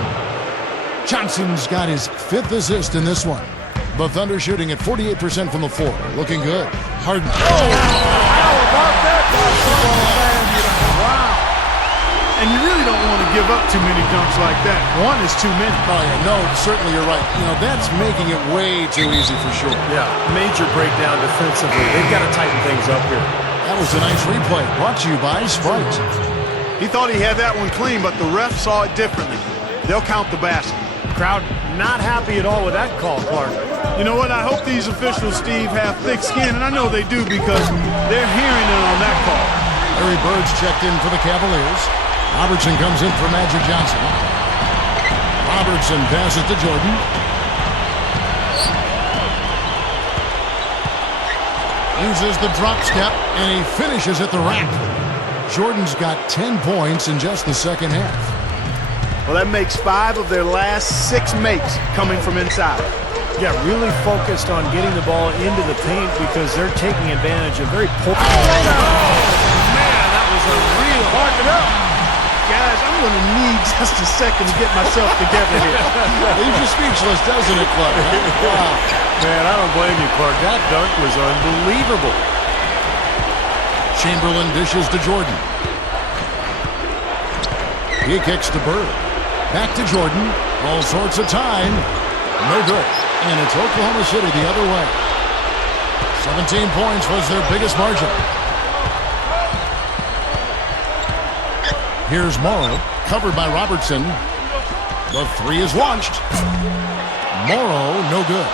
Johnson's got his 5th assist in this one. The Thunder shooting at 48% from the floor. Looking good. Harden. Oh, how about that basketball, man? Wow. And you really don't want to give up too many dunks like that. One is too many. Oh, yeah, no, certainly you're right. You know, that's making it way too easy for sure. Yeah, major breakdown defensively. They've got to tighten things up here. That was a nice replay. Brought to you by Sprite. He thought he had that one clean, but the ref saw it differently. They'll count the basket. Crowd not happy at all with that call, Clark. You know what? I hope these officials, Steve, have thick skin, and I know they do because they're hearing it on that call. Larry Bird's checked in for the Cavaliers. Robertson comes in for Magic Johnson. Robertson passes to Jordan. Uses the drop step, and he finishes at the rack. Jordan's got 10 points in just the second half. Well, that makes 5 of their last 6 makes coming from inside. Yeah, really focused on getting the ball into the paint because they're taking advantage of very poor. Oh, man, that was unreal. Mark it up. Guys, I'm going to need just a second to get myself together here. Leaves you speechless, doesn't it, Clark? Wow. Man, I don't blame you, Clark. That dunk was unbelievable. Chamberlain dishes to Jordan. He kicks to Bird. Back to Jordan. All sorts of time. No good. And it's Oklahoma City the other way. 17 points was their biggest margin. Here's Morrow, covered by Robertson. The three is launched. Morrow, no good.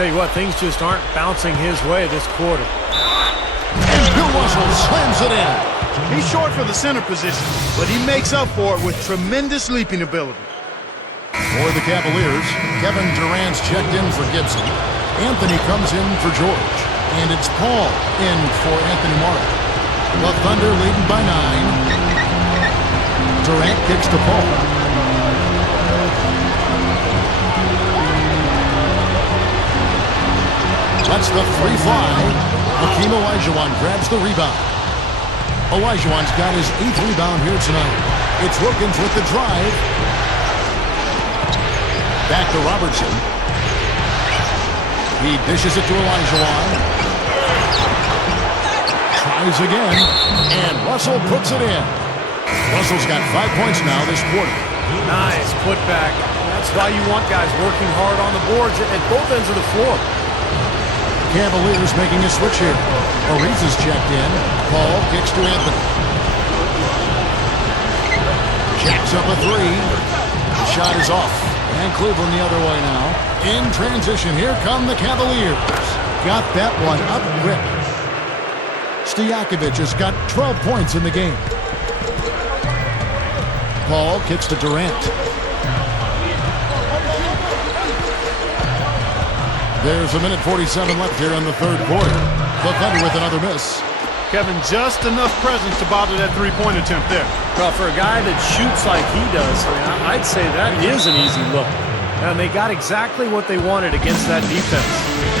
Tell you what, things just aren't bouncing his way this quarter. And Bill Russell slams it in. He's short for the center position, but he makes up for it with tremendous leaping ability. For the Cavaliers, Kevin Durant's checked in for Gibson. Anthony comes in for George. And it's Paul in for Anthony Morrow. The Thunder leading by 9. Durant kicks to Paul. Lets the three fly. Hakeem Olajuwon grabs the rebound. Olajuwon's got his 8th rebound here tonight. It's Wilkins with the drive. Back to Robertson. He dishes it to Olajuwon. Tries again. And Russell puts it in. Russell's got 5 points now this quarter. Nice putback. That's why you want guys working hard on the boards at both ends of the floor. Cavaliers making a switch here. Ariza's checked in. Paul kicks to Anthony. Jacks up a three. The shot is off. And Cleveland the other way now. In transition, here come the Cavaliers. Got that one up quick. Stojakovic has got 12 points in the game. Paul kicks to Durant. There's a minute 47 left here in the third quarter. The Thunder with another miss. Kevin, just enough presence to bother that three-point attempt there. Well, for a guy that shoots like he does, I'd say that is an easy look. And they got exactly what they wanted against that defense.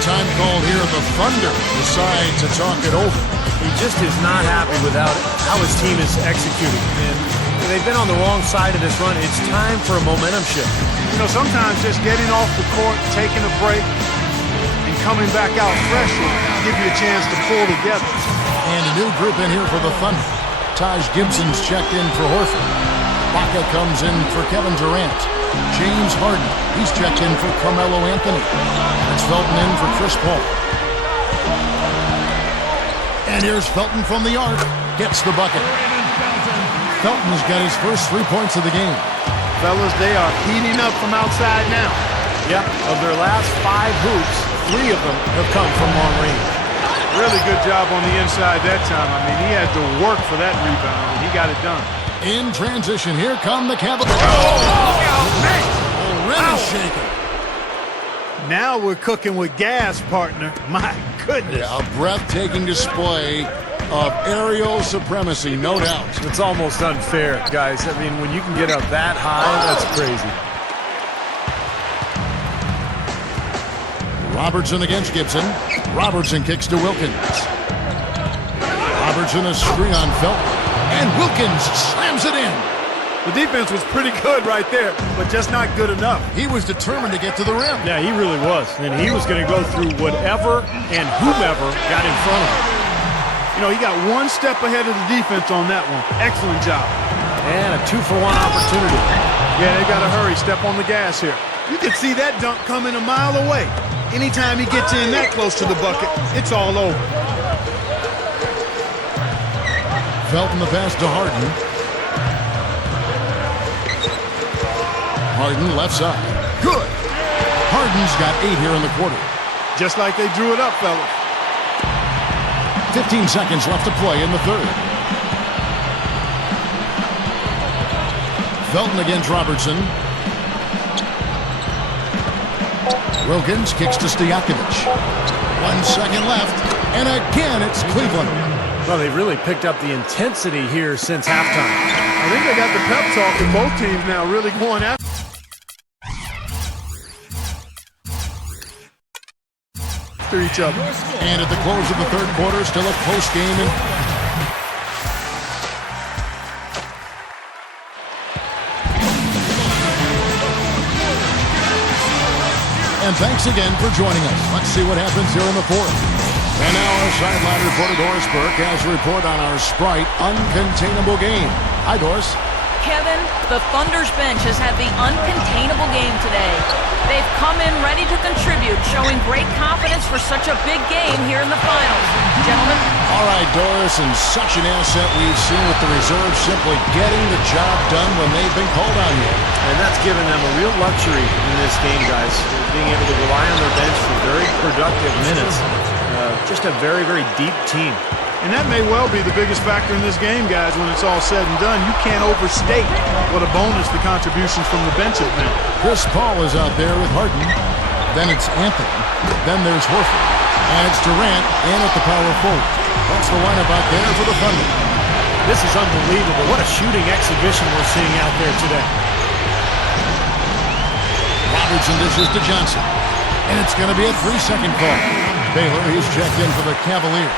Time called here. The Thunder decide to talk it over. He just is not happy with how his team is executing. And they've been on the wrong side of this run. It's time for a momentum shift. You know, sometimes just getting off the court, taking a break, and coming back out fresh will give you a chance to pull together. And a new group in here for the Thunder. Taj Gibson's checked in for Horford. Baca comes in for Kevin Durant. James Harden, he's checked in for Carmelo Anthony. It's Felton in for Chris Paul. And here's Felton from the arc. Gets the bucket. Felton's got his first 3 points of the game. Fellas, they are heating up from outside now. Yep, of their last 5 hoops, 3 of them have come from long range. Really good job on the inside that time. I mean, he had to work for that rebound, and he got it done. In transition, here come the Cavaliers. Oh, really shaking. Now we're cooking with gas, partner. My goodness. Yeah, a breathtaking display of aerial supremacy, no doubt. It's almost unfair, guys. I mean, when you can get up that high, that's crazy. Robertson against Gibson. Robertson kicks to Wilkins. Robertson a screen on Felton. And Wilkins slams it in. The defense was pretty good right there, but just not good enough. He was determined to get to the rim. Yeah, he really was. And he was going to go through whatever and whomever got in front of him. You know, he got one step ahead of the defense on that one. Excellent job. And a 2-for-1 opportunity. Yeah, they got to hurry. Step on the gas here. You can see that dunk coming a mile away. Anytime he gets in that close to the bucket, it's all over. Felton the pass to Harden. Harden left side. Good. Harden's got 8 here in the quarter. Just like they drew it up, fellas. 15 seconds left to play in the third. Felton against Robertson. Wilkins kicks to Stojakovic. 1 second left. And again, it's Cleveland. Well, they really picked up the intensity here since halftime. I think they got the pep talk in both teams now really going after each other. And at the close of the third quarter, still a close game. And thanks again for joining us. Let's see what happens here in the fourth. And now our sideline reporter Doris Burke has a report on our Sprite uncontainable game. Hi, Doris. Kevin, the Thunder's bench has had the uncontainable game today. They've come in ready to contribute, showing great confidence for such a big game here in the finals. Gentlemen? All right, Doris, and such an asset we've seen with the reserves simply getting the job done when they've been called on here. And that's given them a real luxury in this game, guys. Being able to rely on their bench for very productive minutes. Just a very, very deep team. And that may well be the biggest factor in this game, guys, when it's all said and done. You can't overstate what a bonus the contributions from the bench have been. Chris Paul is out there with Harden. Then it's Anthony. Then there's Horford. And it's Durant in at the power forward. That's the lineup out there for the Thunder. This is unbelievable. What a shooting exhibition we're seeing out there today. Robertson dishes to Johnson. And it's going to be a 3-second call. Baylor, he's checked in for the Cavaliers.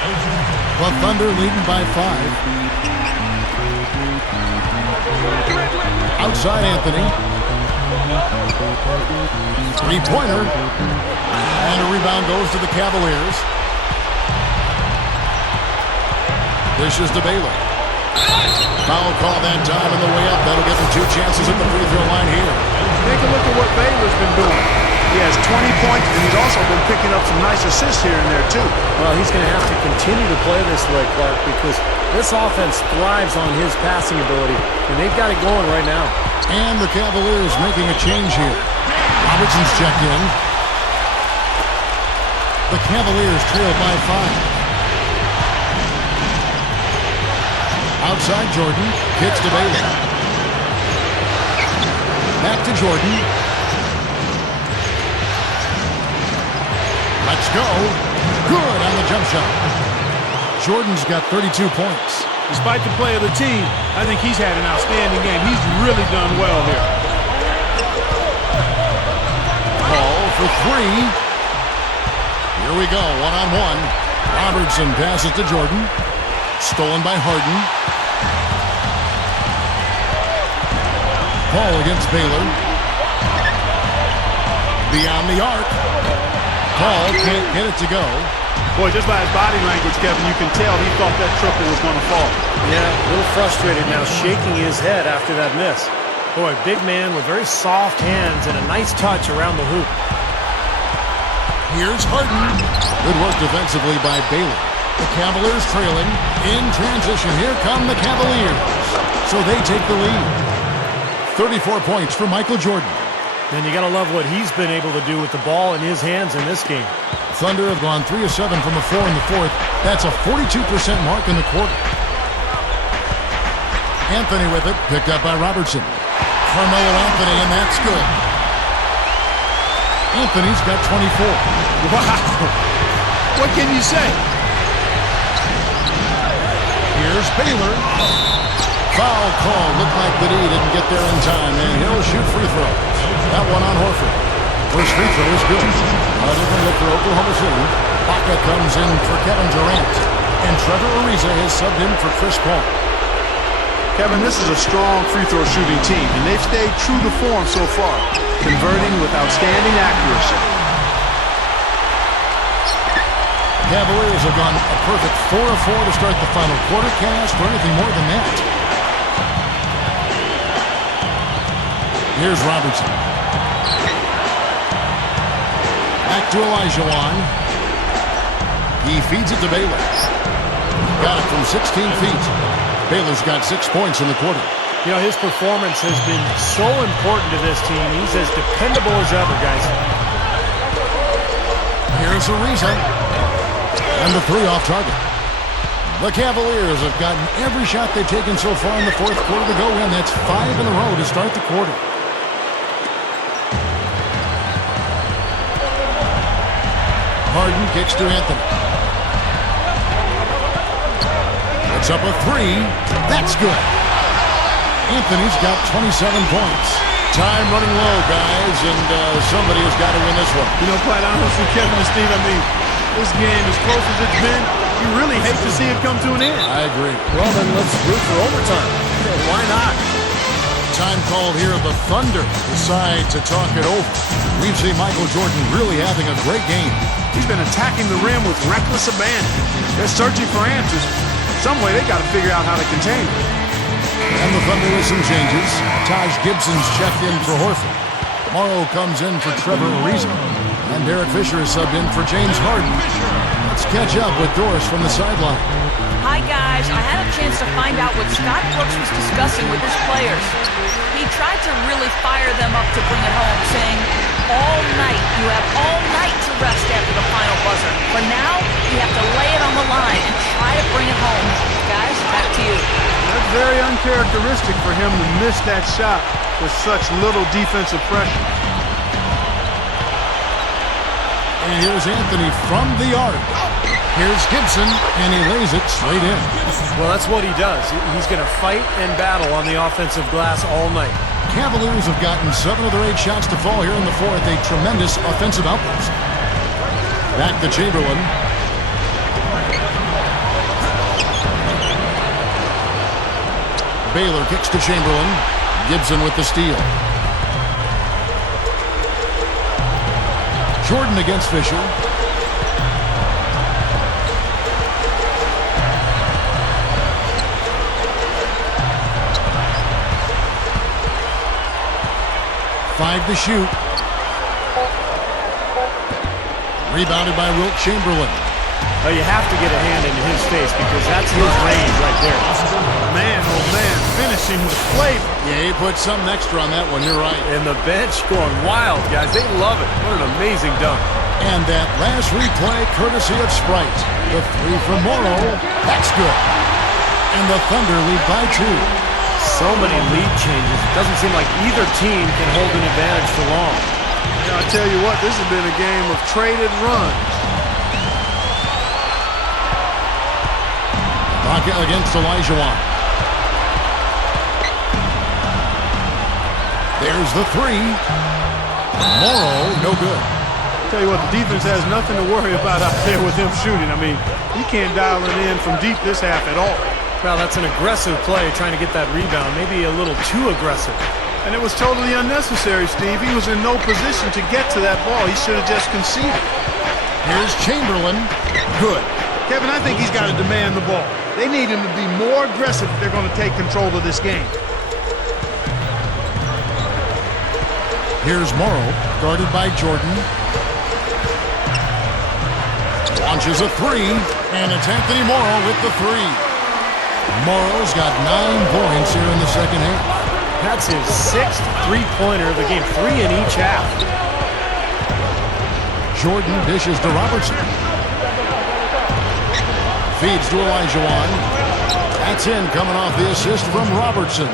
The Thunder leading by 5. Outside Anthony. Three-pointer. And a rebound goes to the Cavaliers. Dishes to Baylor. Foul call that time on the way up. That'll give him 2 chances at the free throw line here. Take a look at what Baylor's been doing. He has 20 points, and he's also been picking up some nice assists here and there, too. Well, he's going to have to continue to play this way, Clark, because this offense thrives on his passing ability, and they've got it going right now. And the Cavaliers making a change here. Robertson's checked in. The Cavaliers trail by 5. Outside Jordan, kicks to Baylor. Back to Jordan. Let's go. Good on the jump shot. Jordan's got 32 points. Despite the play of the team, I think he's had an outstanding game. He's really done well here. Call for 3. Here we go, one-on-one. Robertson passes to Jordan. Stolen by Harden. Paul against Baylor. Beyond the arc. Paul can't get it to go. Boy, just by his body language, Kevin, you can tell he thought that triple was going to fall. Yeah, a little frustrated now, shaking his head after that miss. Boy, big man with very soft hands and a nice touch around the hoop. Here's Harden. Good work defensively by Baylor. The Cavaliers trailing. In transition, here come the Cavaliers. So they take the lead. 34 points for Michael Jordan. And you got to love what he's been able to do with the ball in his hands in this game. Thunder have gone 3 of 7 from the floor in the fourth. That's a 42% mark in the quarter. Anthony with it, picked up by Robertson. Carmelo Anthony, and that's good. Anthony's got 24. Wow. What can you say? Here's Baylor. Foul call. Looked like the D didn't get there in time, and he'll shoot free throws. That one on Horford. First free throw is good. A different look for Oklahoma City. Baca comes in for Kevin Durant. And Trevor Ariza has subbed in for Chris Paul. Kevin, this is a strong free throw shooting team, and they've stayed true to form so far, converting with outstanding accuracy. Cavaliers have gone a perfect 4 of 4 to start the final quarter. Can't ask for anything more than that. Here's Robertson. Back to Olajuwon. He feeds it to Baylor. Got it from 16 feet. Baylor's got 6 points in the quarter. You know, his performance has been so important to this team. He's as dependable as ever, guys. Here's Ariza. And the 3 off target. The Cavaliers have gotten every shot they've taken so far in the fourth quarter to go in. That's 5 in a row to start the quarter. Harden kicks to Anthony. It's up a 3. That's good. Anthony's got 27 points. Time running low, guys, and somebody has got to win this one. You know, quite honestly, Kevin and Steve, I mean, this game, as close as it's been, you really hate to see it come to an end. I agree. Well, then let's root for overtime. Why not? Time called here. The Thunder decide to talk it over. We've seen Michael Jordan really having a great game. He's been attacking the rim with reckless abandon. They're searching for answers. Some way they got to figure out how to contain him. And the Thunder with some changes. Taj Gibson's checked in for Horford. Morrow comes in for Trevor Ariza. And Derek Fisher is subbed in for James Harden. Let's catch up with Doris from the sideline. Hi, guys. I had a chance to find out what Scott Brooks was discussing with his players. He tried to really fire them up to bring it home, saying, all night, you have all night to rest after the final buzzer. For now, you have to lay it on the line and try to bring it home. Guys, back to you. That's very uncharacteristic for him to miss that shot with such little defensive pressure. And here's Anthony from the arc. Here's Gibson, and he lays it straight in. Well, that's what he does. He's going to fight and battle on the offensive glass all night. Cavaliers have gotten 7 of their 8 shots to fall here in the fourth. A tremendous offensive outburst. Back to Chamberlain. Baylor kicks to Chamberlain. Gibson with the steal. Jordan against Fisher. Five to shoot. Rebounded by Wilt Chamberlain. Well, you have to get a hand into his face because that's his range right there. Man, oh man, finishing with flavor. Yeah, he put something extra on that one, you're right. And the bench going wild, guys. They love it. What an amazing dunk. And that last replay, courtesy of Sprite. The three from Morrow, that's good. And the Thunder lead by 2. So many lead changes. It doesn't seem like either team can hold an advantage for long. I'll tell you what, this has been a game of traded runs. Rocket against Olajuwon. There's the 3. Morrow, no good. Tell you what, the defense has nothing to worry about out there with him shooting. I mean, he can't dial it in from deep this half at all. Well, that's an aggressive play trying to get that rebound. Maybe a little too aggressive. And it was totally unnecessary, Steve. He was in no position to get to that ball. He should have just conceded. Here's Chamberlain. Good. Kevin, I think he's got to demand the ball. They need him to be more aggressive if they're going to take control of this game. Here's Morrow, guarded by Jordan. Launches a 3, and it's Anthony Morrow with the 3. Morrow's got 9 points here in the second half. That's his 6th three-pointer of the game, 3 in each half. Jordan dishes to Robertson. Feeds to Olajuwon. That's in, coming off the assist from Robertson.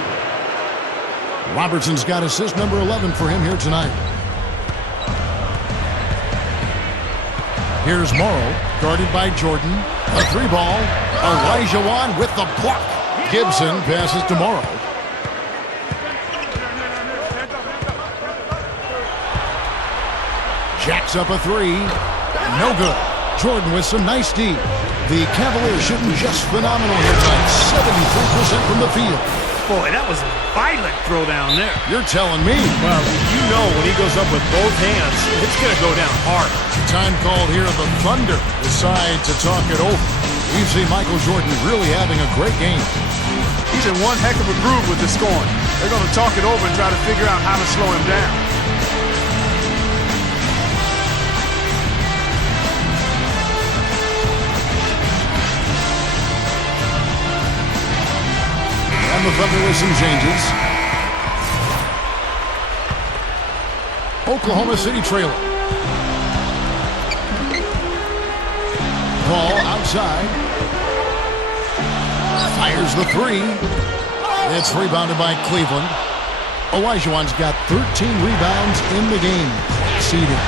Robertson's got assist number 11 for him here tonight. Here's Morrow, guarded by Jordan. A 3-ball. Olajuwon with the block. Gibson passes to Morrow. Jacks up a 3. No good. Jordan with some nice D. The Cavaliers shooting just phenomenal here tonight. 73% from the field. Boy, that was a violent throw down there. You're telling me. Well, you know when he goes up with both hands, it's going to go down hard. Time called here. The Thunder decide to talk it over. We've seen Michael Jordan really having a great game. He's in one heck of a groove with the scoring. They're going to talk it over and try to figure out how to slow him down. And the Thunder with some changes. Oklahoma City trailer. Ball outside. Fires the 3. It's rebounded by Cleveland. Olajuwon's got 13 rebounds in the game. Seeded.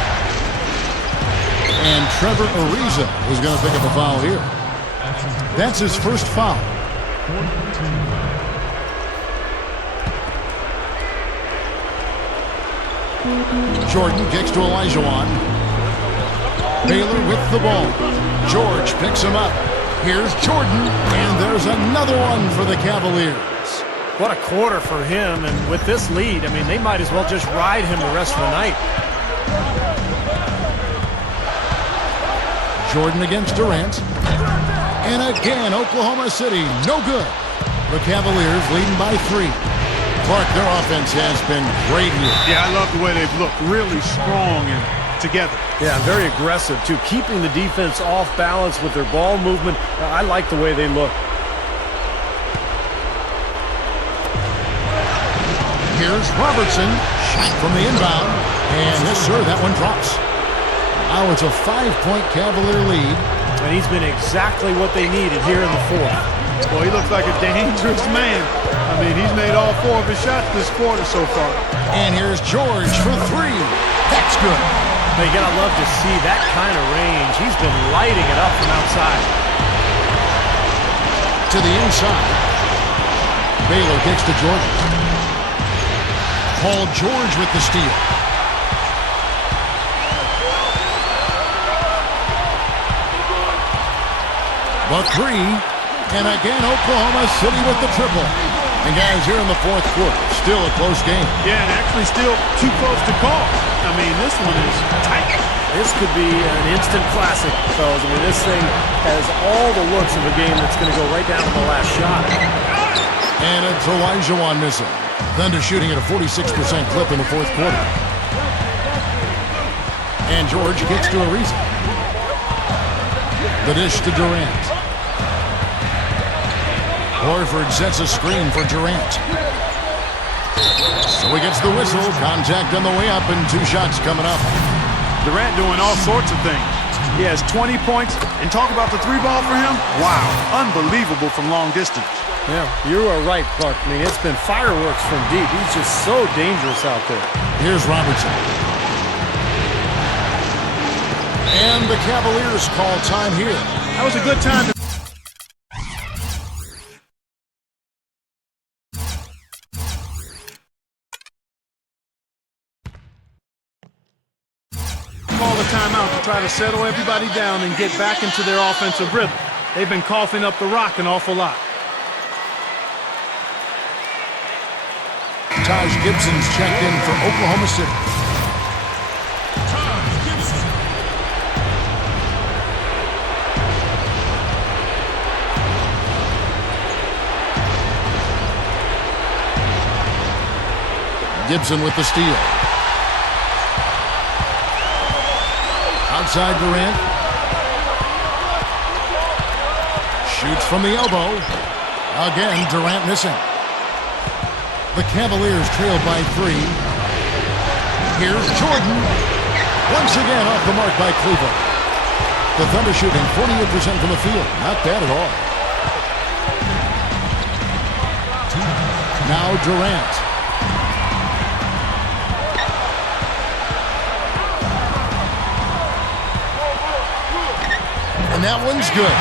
And Trevor Ariza is going to pick up a foul here. That's his first foul. Jordan kicks to Olajuwon. Baylor with the ball. George picks him up. Here's Jordan, and there's another one for the Cavaliers. What a quarter for him, and with this lead, I mean, they might as well just ride him the rest of the night. Jordan against Durant. And again, Oklahoma City, no good. The Cavaliers leading by 3. Clark, their offense has been great here. Yeah, I love the way they've looked. Really strong and together. Yeah, very aggressive, too. Keeping the defense off balance with their ball movement. I like the way they look. Here's Robertson. Shot from the inbound. And yes, sir, that one drops. Now it's a 5-point Cavalier lead. And he's been exactly what they needed here in the fourth. Well, he looks like a dangerous man. I mean, he's made all 4 of his shots this quarter so far. And here's George for 3. That's good. But you gotta love to see that kind of range. He's been lighting it up from outside. To the inside. Baylor kicks to Jordan. Paul George with the steal. The 3. And again, Oklahoma City with the triple. And guys, here in the fourth quarter, still a close game. Yeah, and actually still too close to call. I mean, this one is tight. This could be an instant classic, fellas. I mean, this thing has all the looks of a game that's going to go right down to the last shot. And it's Olajuwon missing. Thunder shooting at a 46% clip in the fourth quarter. And George gets to Ariza. The dish to Durant. Horford sets a screen for Durant. So he gets the whistle. Contact on the way up and 2 shots coming up. Durant doing all sorts of things. He has 20 points, and talk about the 3-ball for him. Wow, unbelievable from long distance. Yeah, you are right, Clark. I mean, it's been fireworks from deep. He's just so dangerous out there. Here's Robertson. And the Cavaliers call time here. That was a good time to call the timeout to try to settle everybody down and get back into their offensive rhythm. They've been coughing up the rock an awful lot. Taj Gibson's checked in for Oklahoma City. Gibson with the steal. Outside Durant. Shoots from the elbow. Again, Durant missing. The Cavaliers trail by 3. Here's Jordan. Once again off the mark by Cleveland. The Thunder shooting 48% from the field. Not bad at all. Now Durant. And that one's good.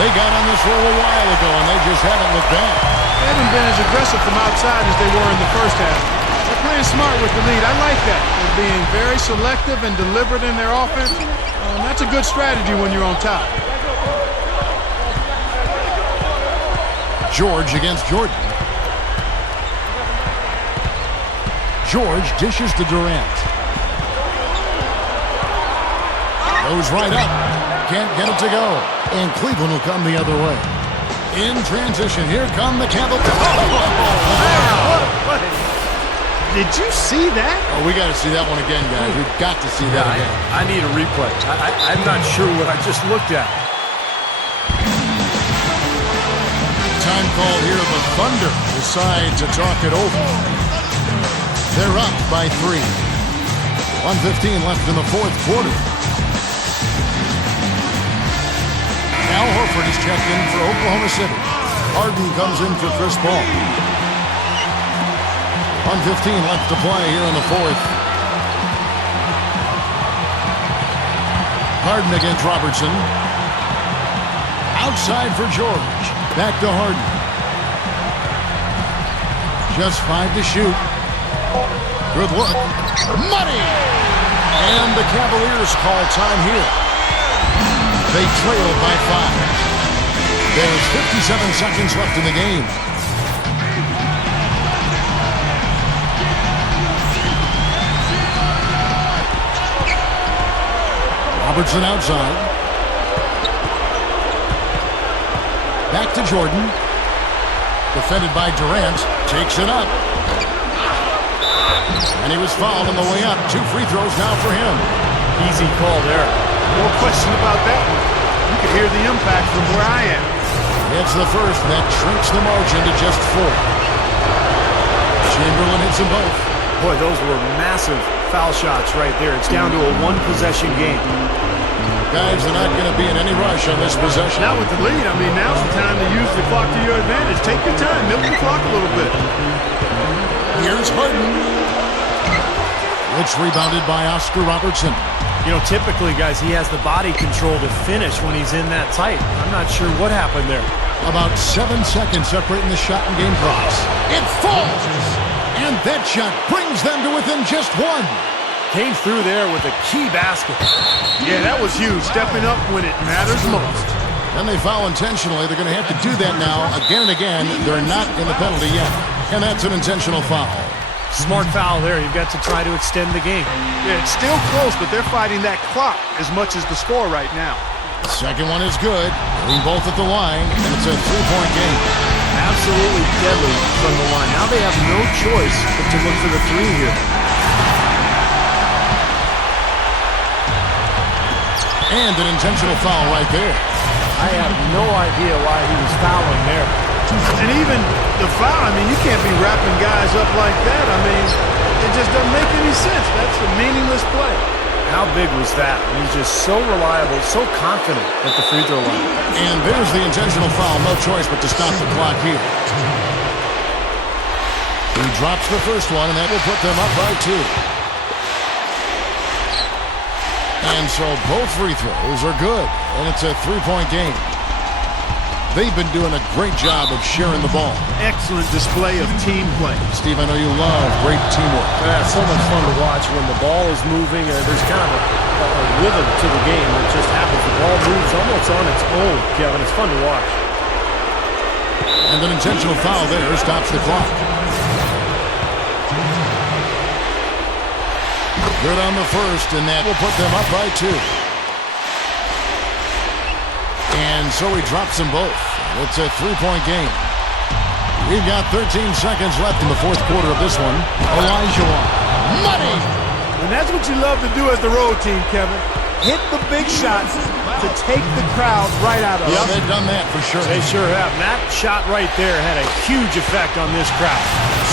They got on this roll a while ago, and they just haven't looked back. They haven't been as aggressive from outside as they were in the first half. They're playing smart with the lead. I like that. They're being very selective and deliberate in their offense. That's a good strategy when you're on top. George against Jordan. George dishes to Durant. Goes right up. Can't get it to go. And Cleveland will come the other way. In transition, here come the Cavaliers. Did you see that? Oh, we got to see that one again, guys. We've got to see that again. I need a replay. I'm not sure what I just looked at. Time call here. The Thunder decide to talk it over. They're up by 3. 1:15 left in the fourth quarter. Al Horford is checked in for Oklahoma City. Harden comes in for Chris Paul. 1:15 left to play here in the fourth. Harden against Robertson. Outside for George. Back to Harden. Just 5 to shoot. Good look. Money! And the Cavaliers call time here. They trail by 5. There's 57 seconds left in the game. Robertson outside. Back to Jordan. Defended by Durant. Takes it up. And he was fouled on the way up. 2 free throws now for him. Easy call there. No question about that one. You can hear the impact from where I am. It's the first, and that shrinks the margin to just 4. Chamberlain hits them both. Boy, those were massive foul shots right there. It's down to a 1-possession game. Guys are not going to be in any rush on this possession. Now with the lead, I mean, now's the time to use the clock to your advantage. Take your time, milk the clock a little bit. Here's Harden. It's rebounded by Oscar Robertson. You know, typically, guys, he has the body control to finish when he's in that tight. I'm not sure what happened there. About 7 seconds separating the shot and game clocks. It falls! And that shot brings them to within just 1. Came through there with a key basket. Yeah, that was huge. Stepping up when it matters most. And they foul intentionally. They're going to have to do that now again and again. They're not in the penalty yet. And that's an intentional foul. Smart foul there. You've got to try to extend the game. Yeah, it's still close, but they're fighting that clock as much as the score right now. Second one is good. Hitting both at the line, and it's a 3-point game. Absolutely deadly from the line. Now they have no choice but to look for the 3 here. And an intentional foul right there. I have no idea why he was fouling there. And even the foul, I mean, you can't be wrapping guys up like that. I mean, it just doesn't make any sense. That's a meaningless play. How big was that? He's just so reliable, so confident at the free throw line. And there's the intentional foul. No choice but to stop the clock here. He drops the first one, and that will put them up by 2. And so both free throws are good, and it's a 3-point game. They've been doing a great job of sharing the ball. Excellent display of team play. Steve, I know you love great teamwork. Yeah, it's so much fun to watch when the ball is moving. There's kind of a rhythm to the game that just happens. The ball moves almost on its own, Kevin. It's fun to watch. And an intentional foul there stops the clock. Good on the first, and that will put them up by 2. And so he drops them both. It's a 3-point game. We've got 13 seconds left in the 4th quarter of this one. Olajuwon. Money! And that's what you love to do as the road team, Kevin. Hit the big shots to take the crowd right out of it. Yeah, they've done that for sure. They sure have. And that shot right there had a huge effect on this crowd.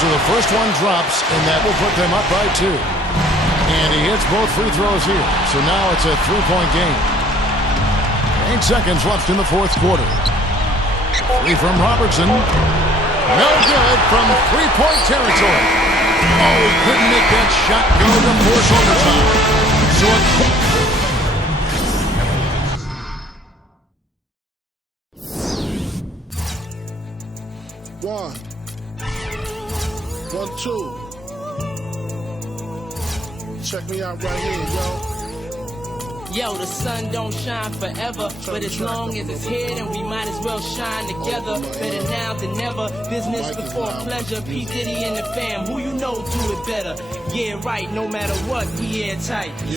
So the first one drops, and that will put them up by 2. And he hits both free throws here. So now it's a 3-point game. 8 seconds left in the 4th quarter. 3 from Robertson. No good from 3-point territory. Oh, he couldn't make that shot go to force overtime. 1, 2. Check me out right here, yo. Yo, the sun don't shine forever, but as long as it's here, then we might as well shine together. Better now than never, business before pleasure. P. Diddy and the fam, who you know do it better. Yeah, right, no matter what, we airtight.